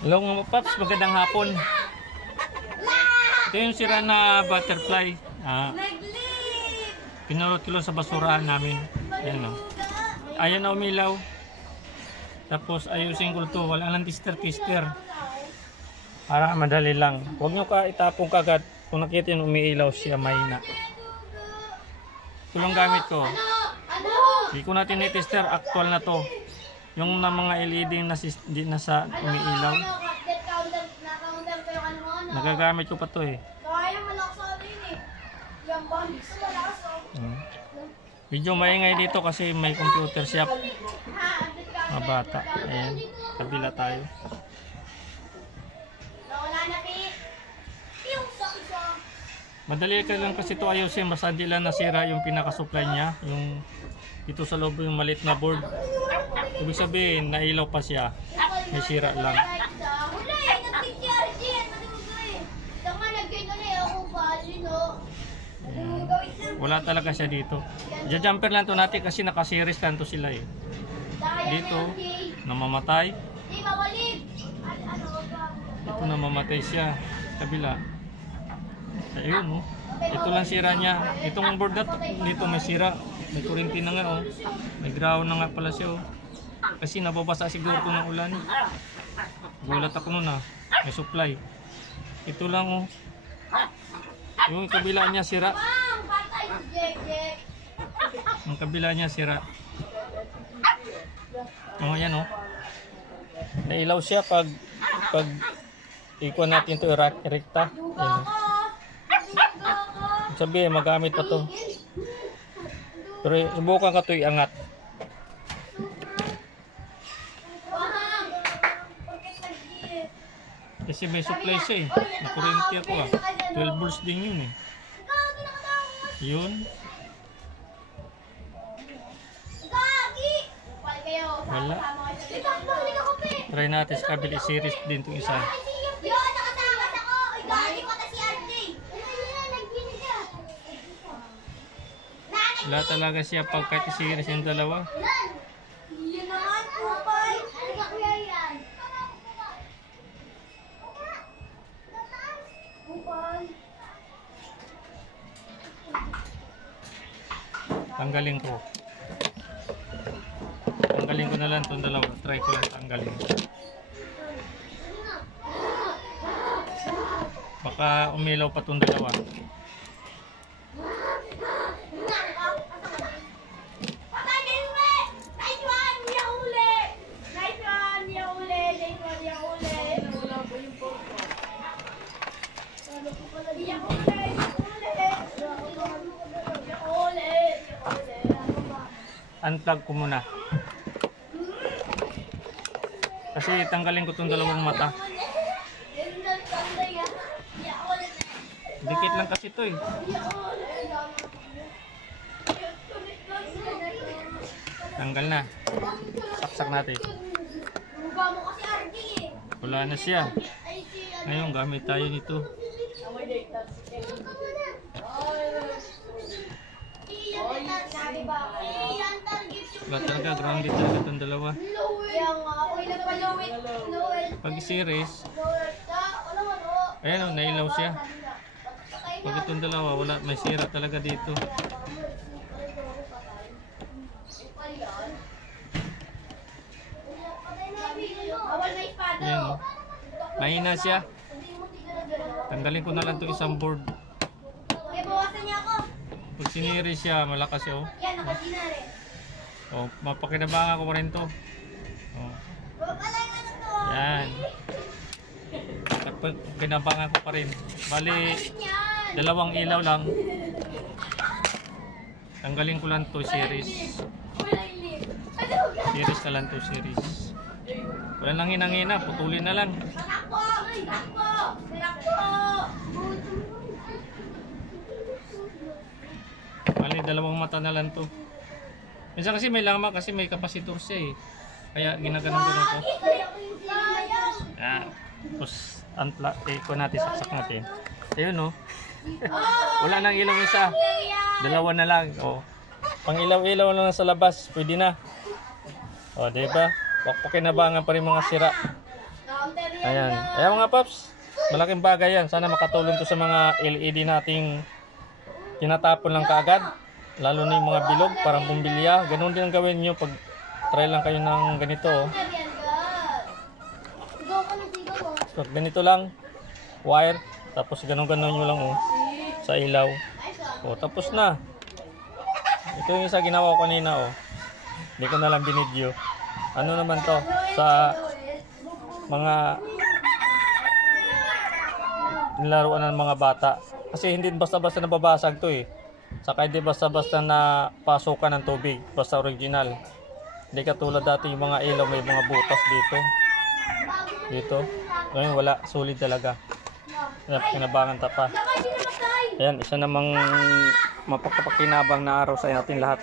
Hello mga paps, magandang hapon. Ito yung sira na butterfly. Pinurot ko lang sa basurahan namin. Ayan o. Ayan na umilaw. Tapos ayusin ko ito. Wala nang tester. Para madali lang. Huwag nyo ka itapong kagad. Kung nakita nyo umiilaw siya, mahina. Ito lang gamit ko. Hindi ko natin i-tester. Actual na to. Yung na mga LED na hindi na sa umiilaw. Nagagamit ko pa to eh. Medyo maingay dito kasi may computer shop. Mga bata. Ayan. Kabila tayo. Madali ka lang kasi ito ayusin. Basta hindi lang nasira yung pinaka-supply niya. Yung dito sa loob yung maliit na board. Ibig sabihin, nailaw pa siya. May sira lang. Wala talaga siya dito. Ja-jumper lang to natin kasi naka-series lang to sila eh. Dito, namamatay. Ito namamatay siya. Kabila. Ayun oh. Ito lang sira niya. Itong board na dito may sira. May kurinti na nga oh. May ground na nga pala siya oh. Kasi nababasa siguro ito ng ulan. Gulat ako nun ah. May supply. Ito lang oh. Yung kabila niya sira. Yung kabila niya sira. Oh yan oh. Nailaw siya pag ikuha natin ito rekta. Ayan. Sabihin magamit pa to. Pero subukan ka ito iangat. Kasi may supply siya eh. Nakurente ako ah. 12 volts din yun eh. Yun. Wala. Try natin sa kabili series din itong isa. Wala talaga siya pagkat series yung dalawa. Tanggalin ko. Tanggalin ko na lang itong dalawa. Try ko lang tanggalin. Baka umilaw pa itong dalawa. Unplug ko muna. Kasi tanggalin ko itong dalawang mata. Dikit lang kasi ito eh. Tanggal na. Saksak natin. Wala na siya. Ngayon gamit tayo nito. Wala talaga, grounded talaga itong dalawa. Pag series, ayan o, nailaw siya. Pag itong dalawa, wala, may sira talaga dito. Ayan o, mahina siya. Tanggalin ko na lang itong isang board. Pag siniri siya, malakas yun. Oh, mapakinabangan ko pa rin to. Oh. Yan. Kapag kinabangan ko pa rin. Bali, dalawang ilaw lang. Tanggalin ko lang to series. Series na lang to series. Wala nang hinang-hina, putulin na lang. Bali, dalawang mata na lang to. Minsan kasi may lamang kasi may kapasitor siya eh. Kaya ginaganon-ganon ko. Yan. Tapos ko natin, saksak natin. Ayun no. Wala nang ilaw isa. Dalawa na lang. Oh. Pang ilaw-ilaw lang sa labas. Pwede na. O, diba? Pakinabangan pa rin mga sira. Ayan. Ayan mga paps. Malaking bagay yan. Sana makatulong to sa mga LED nating tinatapon lang kaagad. Lalo na yung mga bilog, parang bumbilya. Ganun din ang gawin nyo pag try lang kayo ng ganito. Oh. So, ganito lang. Wire. Tapos ganun-ganun nyo lang oh, sa ilaw. O, tapos na. Ito yung isa ginawa ko kanina oh. Hindi ko na lang binidyo. Ano naman to? Sa mga nilaruan ng mga bata. Kasi hindi basta-basta nababasag to eh. Saka hindi basta-basta na pasukan ng tubig. Basta original. Hindi katulad dati yung mga ilaw may mga butas dito. Dito. Ngayon wala. Solid talaga. Kinabangan pa. Ayan, isa namang mapagpapakinabang na araw sa ating lahat.